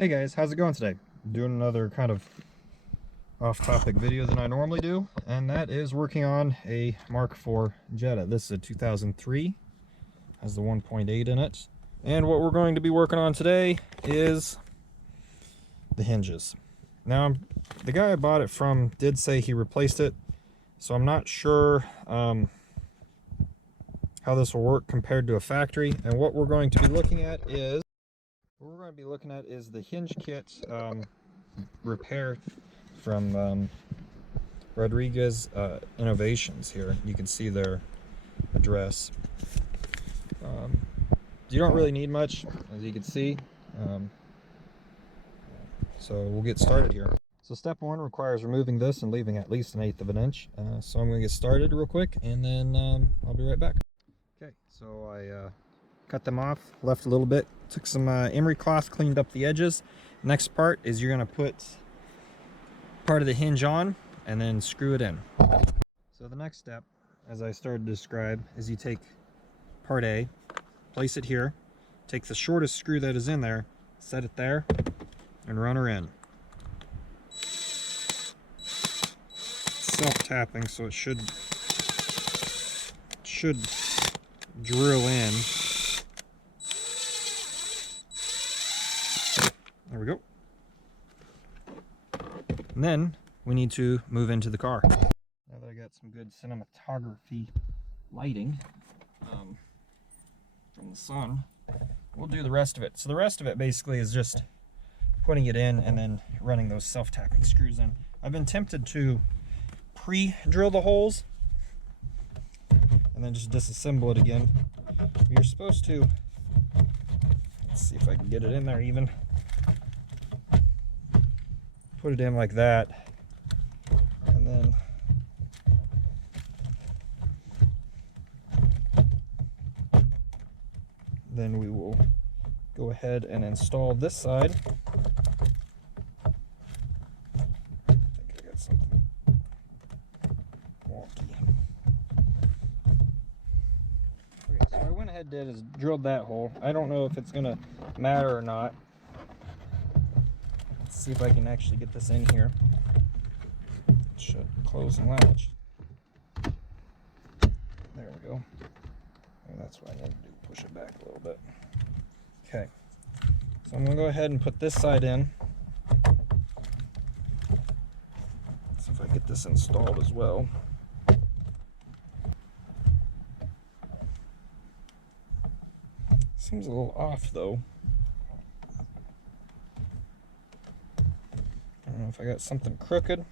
Hey guys, how's it going today? Doing another kind of off-topic video than I normally do, and that is working on a Mk4 Jetta. This is a 2003, has the 1.8 in it, and what we're going to be working on today is the hinges. Now, the guy I bought it from did say he replaced it, so I'm not sure how this will work compared to a factory, and what we're going to be looking at is the hinge kit repair from Rodriguez Innovations here. You can see their address. You don't really need much, as you can see. So we'll get started here. So step one requires removing this and leaving at least 1/8 of an inch. So I'm going to get started real quick, and then I'll be right back. Okay, so I cut them off, left a little bit, took some emery cloth, cleaned up the edges. Next part is you're going to put part of the hinge on and then screw it in. So the next step, as I started to describe, is you take part A, place it here, take the shortest screw that is in there, set it there, and run her in. Self-tapping, so it should drill in. There we go. And then we need to move into the car. Now that I got some good cinematography lighting from the sun, we'll do the rest of it. So the rest of it basically is just putting it in and then running those self-tapping screws in. I've been tempted to pre-drill the holes and then just disassemble it again. You're supposed to, let's see if I can get it in there even. Put it in like that, and then we will go ahead and install this side. I think I got something wonky. Okay, so I went ahead and did is drilled that hole. I don't know if it's gonna matter or not. See if I can actually get this in here. It should close and latch. There we go. And that's what I need to do, push it back a little bit. Okay, so I'm going to go ahead and put this side in. See if I get this installed as well. Seems a little off though. I don't know if I got something crooked.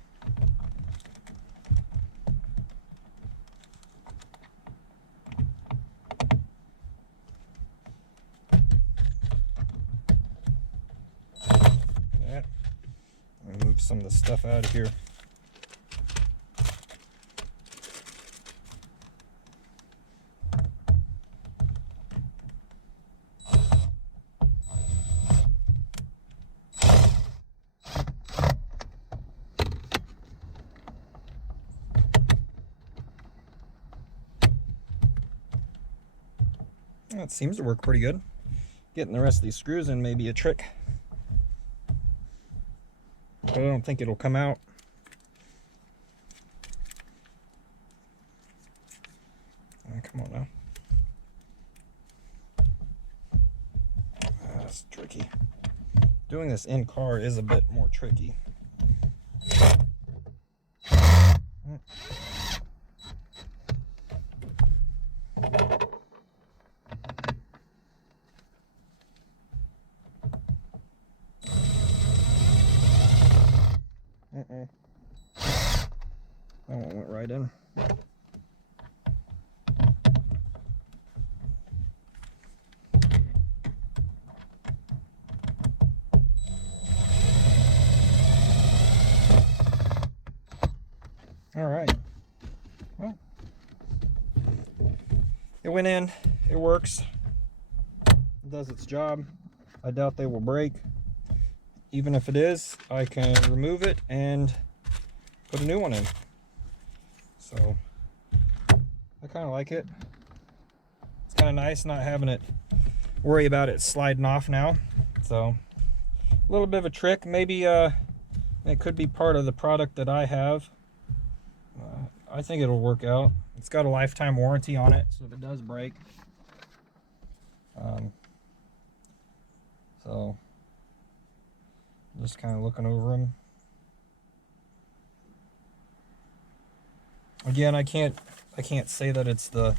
Yeah. Let me move some of the stuff out of here. It seems to work pretty good. Getting the rest of these screws in may be a trick, but I don't think it'll come out. Come on now. That's tricky. Doing this in car is a bit more tricky. That one went right in. All right. Well, it went in. It works. It does its job. I doubt they will break. Even if it is, I can remove it and put a new one in. So I kind of like it. kind of nice not having it worry about it sliding off now. So little bit of a trick. Maybe it could be part of the product that I have. I think it'll work out. It's got a lifetime warranty on it, so if it does break. So just kind of looking over them. Again, I can't say that it's the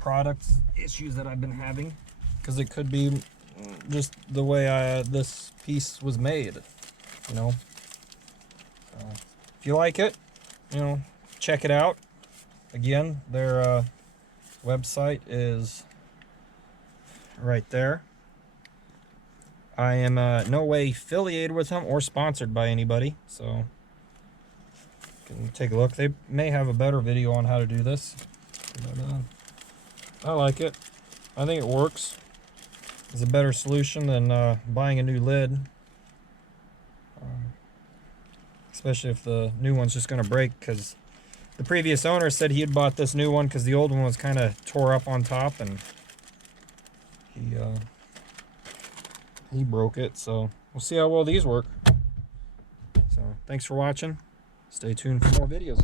product issues that I've been having, because it could be just the way this piece was made, you know. So if you like it, you know, check it out. Again, their website is right there. I am no way affiliated with them or sponsored by anybody, so you can take a look. They may have a better video on how to do this, but I like it. I think it works. It's a better solution than buying a new lid, especially if the new one's just going to break, because the previous owner said he had bought this new one because the old one was kind of tore up on top, and he broke it. So we'll see how well these work. So thanks for watching. Stay tuned for more videos.